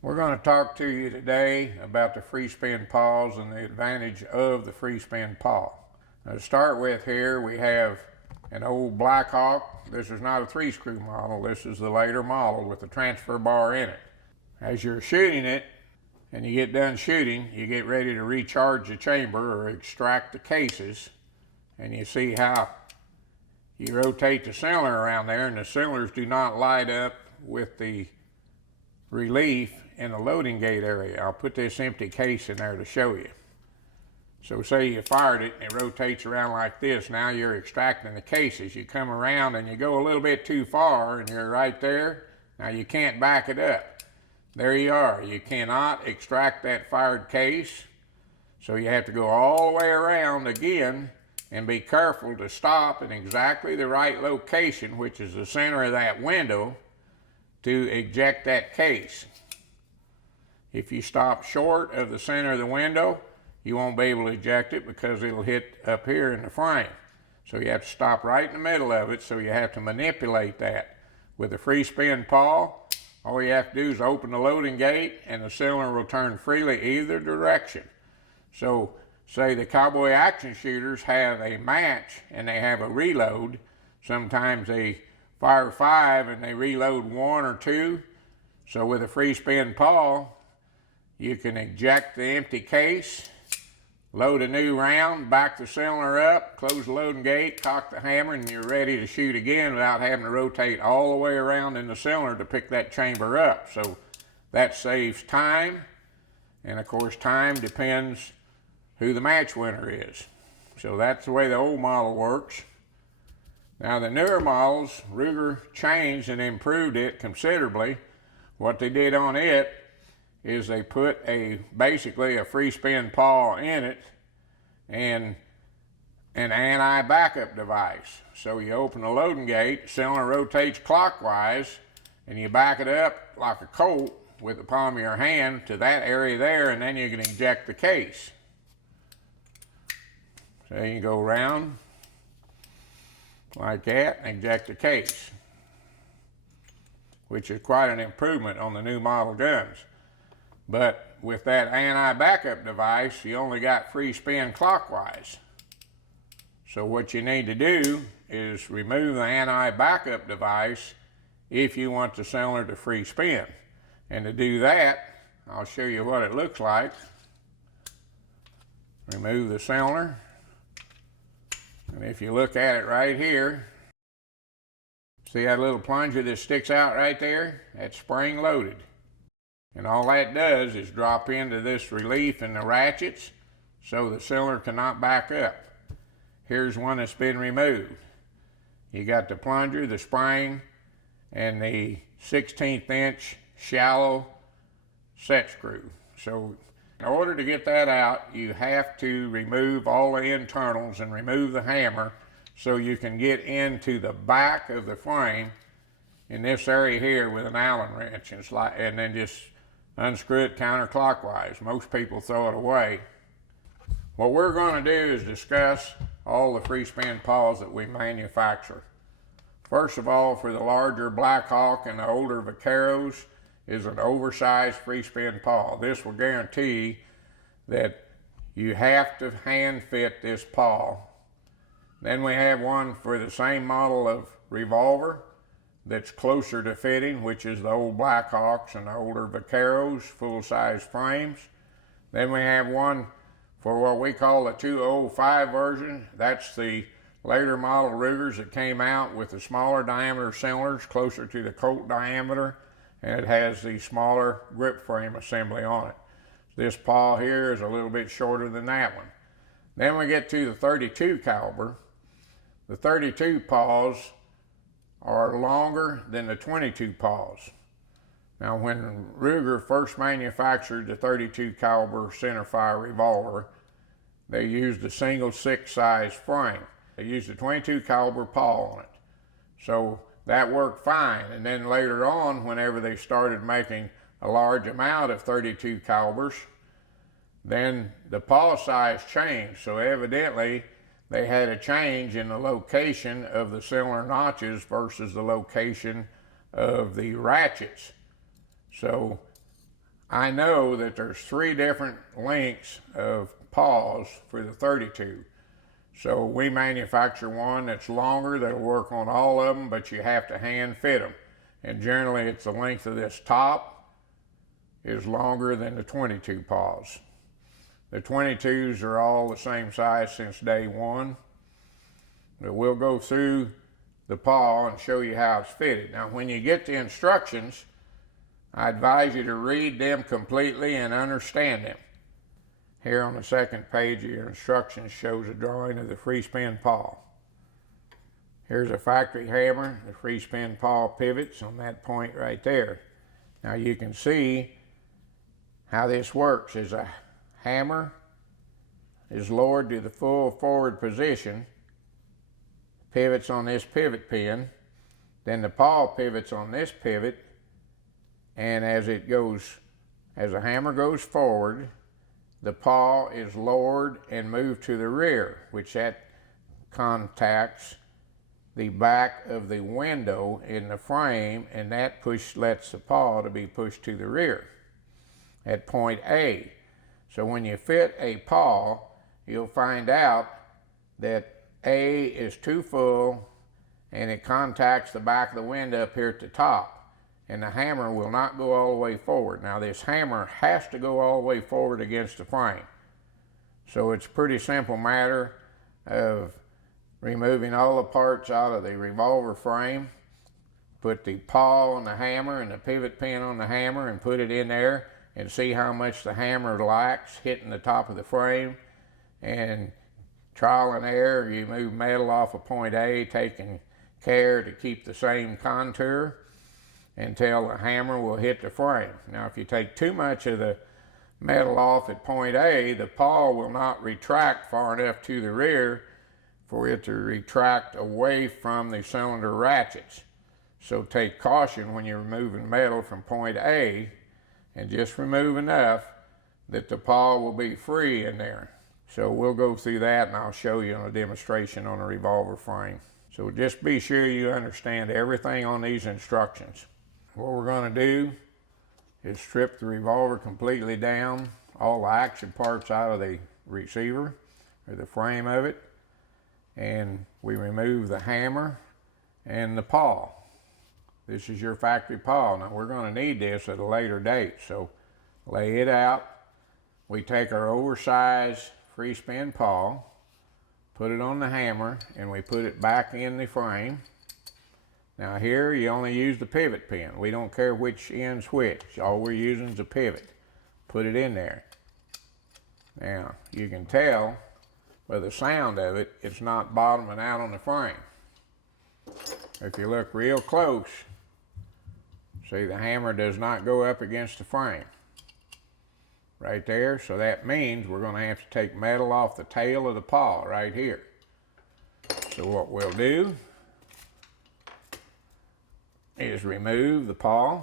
We're going to talk to you today about the free spin pawls and the advantage of the free spin pawl. Now, to start with, here we have an old Blackhawk. This is not a 3-screw model. This is the later model with the transfer bar in it. As you're shooting it and you get done shooting, you get ready to recharge the chamber or extract the cases, and you see how you rotate the cylinder around there, and the cylinders do not light up with the relief in the loading gate area. I'll put this empty case in there to show you. So say you fired it and it rotates around like this. Now you're extracting the cases. You come around and you go a little bit too far and you're right there. Now you can't back it up. There you are. You cannot extract that fired case. So you have to go all the way around again and be careful to stop in exactly the right location, which is the center of that window, to eject that case. If you stop short of the center of the window, you won't be able to eject it because it'll hit up here in the frame. So you have to stop right in the middle of it, so you have to manipulate that. With a free spin pawl, all you have to do is open the loading gate and the cylinder will turn freely either direction. So say the cowboy action shooters have a match and they have a reload. Sometimes they fire 5 and they reload 1 or 2. So with a free spin pawl, you can eject the empty case, load a new round, back the cylinder up, close the loading gate, cock the hammer, and you're ready to shoot again without having to rotate all the way around in the cylinder to pick that chamber up. So that saves time, and of course time depends who the match winner is. So that's the way the old model works. Now the newer models, Ruger changed and improved it considerably. What they did on it is they put basically a free spin pawl in it and an anti-backup device. So you open the loading gate, cylinder rotates clockwise, and you back it up like a Colt with the palm of your hand to that area there, and then you can eject the case. So you go around like that and eject the case, which is quite an improvement on the new model guns. But with that anti-backup device, you only got free spin clockwise. So what you need to do is remove the anti-backup device if you want the cylinder to free spin. And to do that, I'll show you what it looks like. Remove the cylinder. And if you look at it right here, see that little plunger that sticks out right there? That's spring loaded. And all that does is drop into this relief in the ratchets so the cylinder cannot back up. Here's one that's been removed. You got the plunger, the spring, and the 1/16 inch shallow set screw. So in order to get that out, you have to remove all the internals and remove the hammer so you can get into the back of the frame in this area here with an Allen wrench, and then just unscrew it counterclockwise. Most people throw it away. What we're going to do is discuss all the free spin pawls that we manufacture. First of all, for the larger Blackhawk and the older Vaqueros is an oversized free spin pawl. This will guarantee that you have to hand fit this pawl. Then we have one for the same model of revolver that's closer to fitting, which is the old Blackhawks and the older Vaqueros, full-size frames. Then we have one for what we call the 205 version. That's the later model Rugers that came out with the smaller diameter cylinders, closer to the Colt diameter, and it has the smaller grip frame assembly on it. This pawl here is a little bit shorter than that one. Then we get to the 32 caliber. The 32 paws are longer than the 22 paws. Now when Ruger first manufactured the 32 caliber centerfire revolver, they used a single 6 size frame. They used a 22 caliber pawl on it. So that worked fine. And then later on, whenever they started making a large amount of 32 calibers, then the pawl size changed. So evidently they had a change in the location of the cylinder notches versus the location of the ratchets. So I know that there's 3 different lengths of paws for the 32. So we manufacture one that's longer that'll work on all of them, but you have to hand fit them. And generally it's the length of this top is longer than the 22 paws. The 22s are all the same size since day one. But we'll go through the paw and show you how it's fitted. Now when you get the instructions, I advise you to read them completely and understand them. Here on the second page of your instructions shows a drawing of the free spin paw. Here's a factory hammer. The free spin paw pivots on that point right there. Now you can see how this works. As a hammer is lowered to the full forward position, pivots on this pivot pin, then the paw pivots on this pivot, and as the hammer goes forward, the paw is lowered and moved to the rear, which that contacts the back of the window in the frame, and that lets the paw to be pushed to the rear at point A. So when you fit a paw, you'll find out that A is too full and it contacts the back of the window up here at the top, and the hammer will not go all the way forward. Now this hammer has to go all the way forward against the frame. So it's a pretty simple matter of removing all the parts out of the revolver frame, put the paw on the hammer and the pivot pin on the hammer and put it in there and see how much the hammer lacks hitting the top of the frame, and trial and error, you move metal off of point A, taking care to keep the same contour until the hammer will hit the frame. Now if you take too much of the metal off at point A, the paw will not retract far enough to the rear for it to retract away from the cylinder ratchets. So take caution when you're removing metal from point A, and just remove enough that the paw will be free in there. So we'll go through that and I'll show you on a demonstration on a revolver frame. So just be sure you understand everything on these instructions. What we're going to do is strip the revolver completely down, all the action parts out of the receiver or the frame of it, and we remove the hammer and the paw. This is your factory paw. Now we're going to need this at a later date, so lay it out. We take our oversized free spin paw, put it on the hammer, and we put it back in the frame. Now here you only use the pivot pin. We don't care which end's which. All we're using is a pivot. Put it in there. Now you can tell by the sound of it, it's not bottoming out on the frame. If you look real close, see the hammer does not go up against the frame. Right there, so that means we're going to have to take metal off the tail of the paw right here. So what we'll do is remove the paw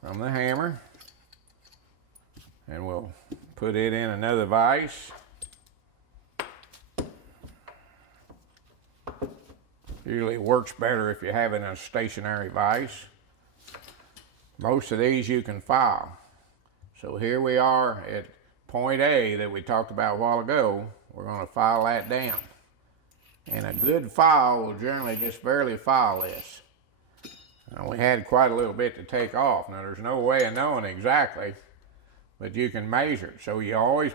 from the hammer, and we'll put it in another vise. Usually works better if you have it in a stationary vise. Most of these you can file. So here we are at point A that we talked about a while ago. We're going to file that down. And a good file will generally just barely file this. Now we had quite a little bit to take off. Now there's no way of knowing exactly, but you can measure it. So you always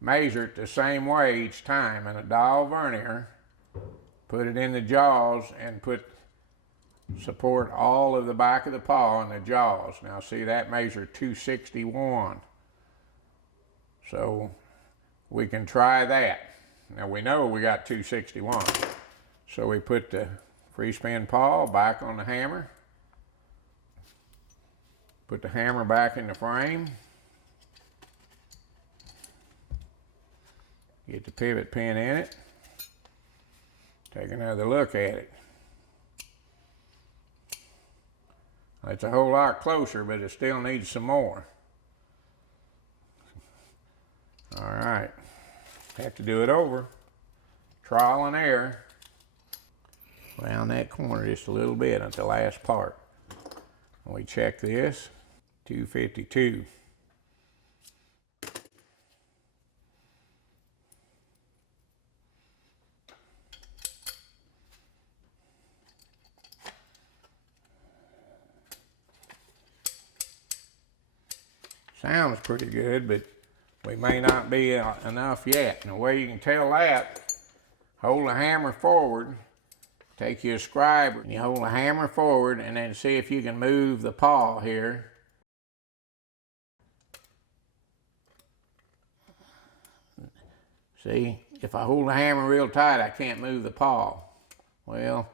measure it the same way each time. And a dial vernier, put it in the jaws and support all of the back of the paw in the jaws. Now see, that measure 261. So we can try that. Now we know we got 261. So we put the free spin paw back on the hammer. Put the hammer back in the frame. Get the pivot pin in it. Take another look at it. It's a whole lot closer, but it still needs some more. All right, have to do it over. Trial and error. Around that corner just a little bit at the last part. We check this. 252. Sounds pretty good, but we may not be enough yet. And the way you can tell that, hold the hammer forward, take your scribe, and you hold the hammer forward, and then see if you can move the pawl here. See, if I hold the hammer real tight, I can't move the pawl. Well,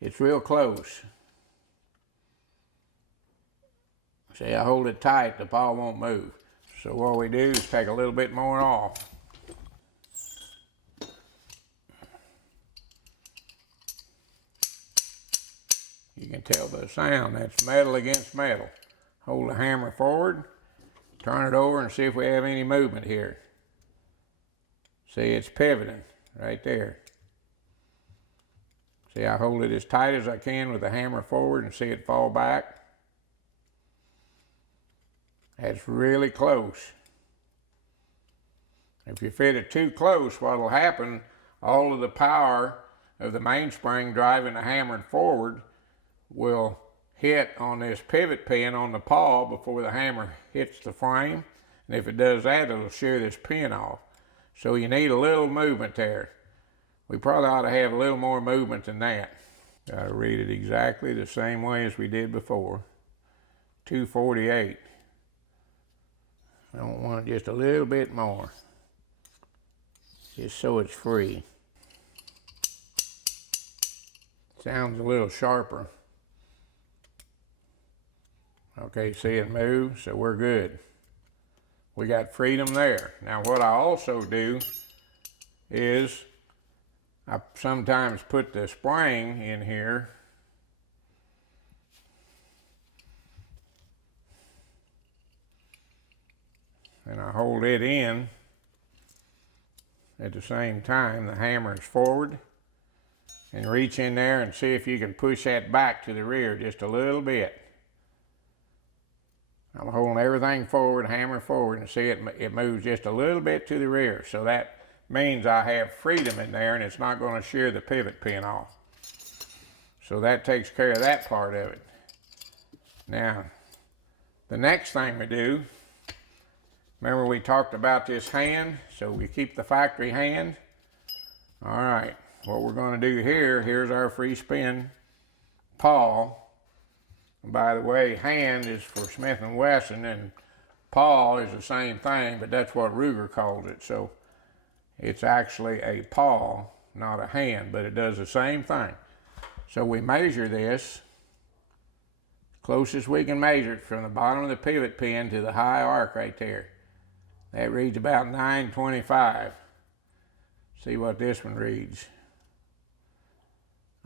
it's real close. See, I hold it tight, the pawl won't move. So what we do is take a little bit more off. You can tell the sound, that's metal against metal. Hold the hammer forward, turn it over and see if we have any movement here. See, it's pivoting right there. See, I hold it as tight as I can with the hammer forward and see it fall back. That's really close. If you fit it too close, what will happen, all of the power of the mainspring driving the hammer forward will hit on this pivot pin on the pawl before the hammer hits the frame. And if it does that, it'll shear this pin off. So you need a little movement there. We probably ought to have a little more movement than that. Got to read it exactly the same way as we did before. 248. I don't want it just a little bit more, just so it's free. Sounds a little sharper. Okay, see it move, so we're good. We got freedom there. Now what I also do is I sometimes put the spring in here and I hold it in at the same time. The hammer is forward, and reach in there and see if you can push that back to the rear just a little bit. I'm holding everything forward, hammer forward, and see it moves just a little bit to the rear. So that means I have freedom in there and it's not going to shear the pivot pin off. So that takes care of that part of it. Now, the next thing we do, remember we talked about this hand, so we keep the factory hand. All right, what we're going to do here, here's our free spin pawl. And by the way, hand is for Smith & Wesson and pawl is the same thing, but that's what Ruger called it. So it's actually a pawl, not a hand, but it does the same thing. So we measure this closest we can measure it from the bottom of the pivot pin to the high arc right there. That reads about 925. See what this one reads.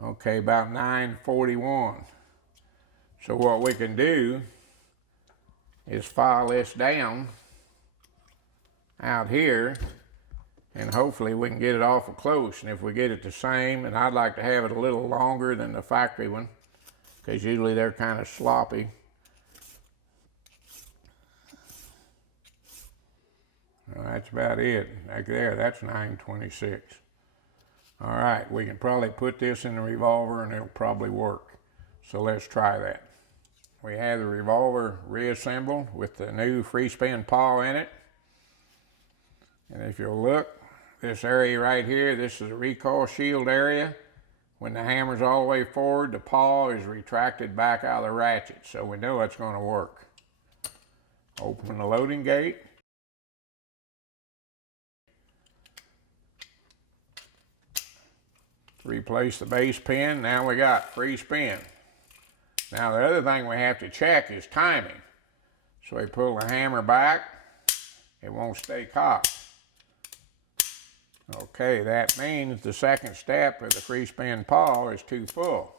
Okay, about 941. So what we can do is file this down out here, and hopefully we can get it awful close. And if we get it the same, and I'd like to have it a little longer than the factory one, because usually they're kind of sloppy. Well, that's about it. Right there, that's 926. All right, we can probably put this in the revolver and it'll probably work. So let's try that. We have the revolver reassembled with the new free spin pawl in it. And if you'll look, this area right here, this is a recoil shield area. When the hammer's all the way forward, the pawl is retracted back out of the ratchet, so we know it's going to work. Open the loading gate. Replace the base pin. Now we got free spin. Now the other thing we have to check is timing. So we pull the hammer back, it won't stay cocked. Okay, that means the second step of the free spin pawl is too full.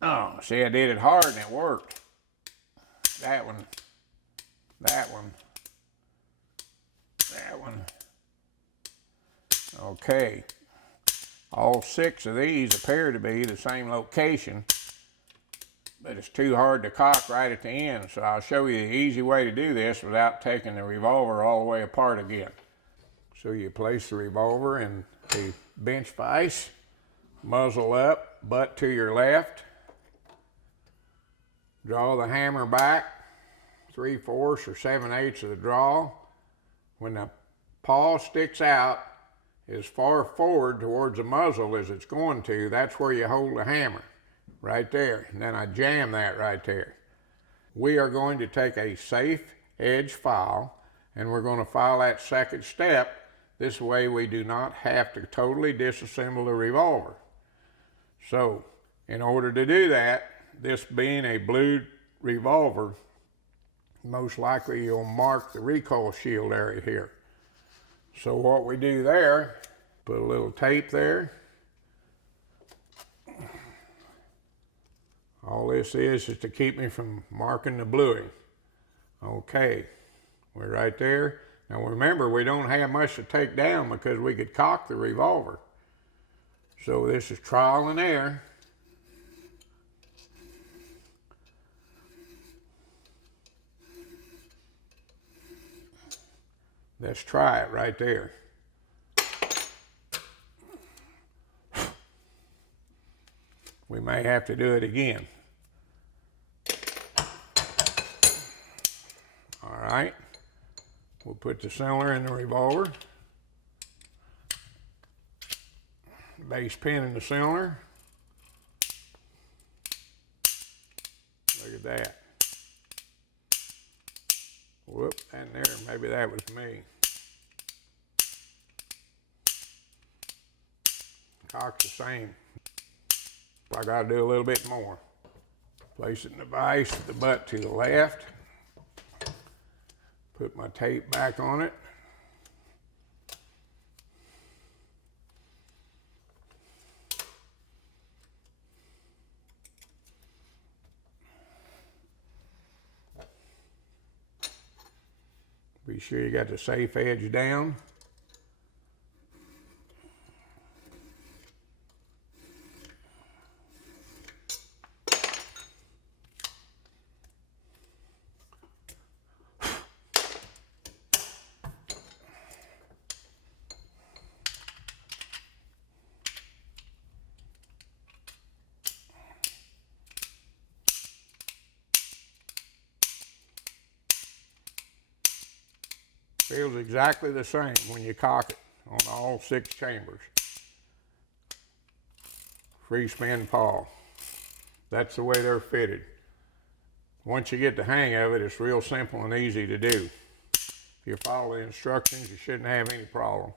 Oh, see, I did it hard and it worked. That one, that one, that one. Okay, all 6 of these appear to be the same location, but it's too hard to cock right at the end. So I'll show you the easy way to do this without taking the revolver all the way apart again. So you place the revolver in the bench vise, muzzle up, butt to your left. Draw the hammer back 3/4 or 7/8 of the draw. When the pawl sticks out as far forward towards the muzzle as it's going to, that's where you hold the hammer, right there. And then I jam that right there. We are going to take a safe edge file, and we're going to file that second step. This way we do not have to totally disassemble the revolver. So in order to do that, this being a blued revolver, most likely you'll mark the recoil shield area here. So what we do there, put a little tape there. All this is to keep me from marking the bluing. Okay, we're right there. Now remember, we don't have much to take down because we could cock the revolver. So this is trial and error. Let's try it right there. We may have to do it again. All right. We'll put the cylinder in the revolver. Base pin in the cylinder. Look at that. Whoop, and there, maybe that was me. Cock's the same. I gotta do a little bit more. Place it in the vise, the butt to the left. Put my tape back on it. Be sure you got the safe edge down. Feels exactly the same when you cock it on all 6 chambers. Free spin pawl. That's the way they're fitted. Once you get the hang of it, it's real simple and easy to do. If you follow the instructions, you shouldn't have any problem.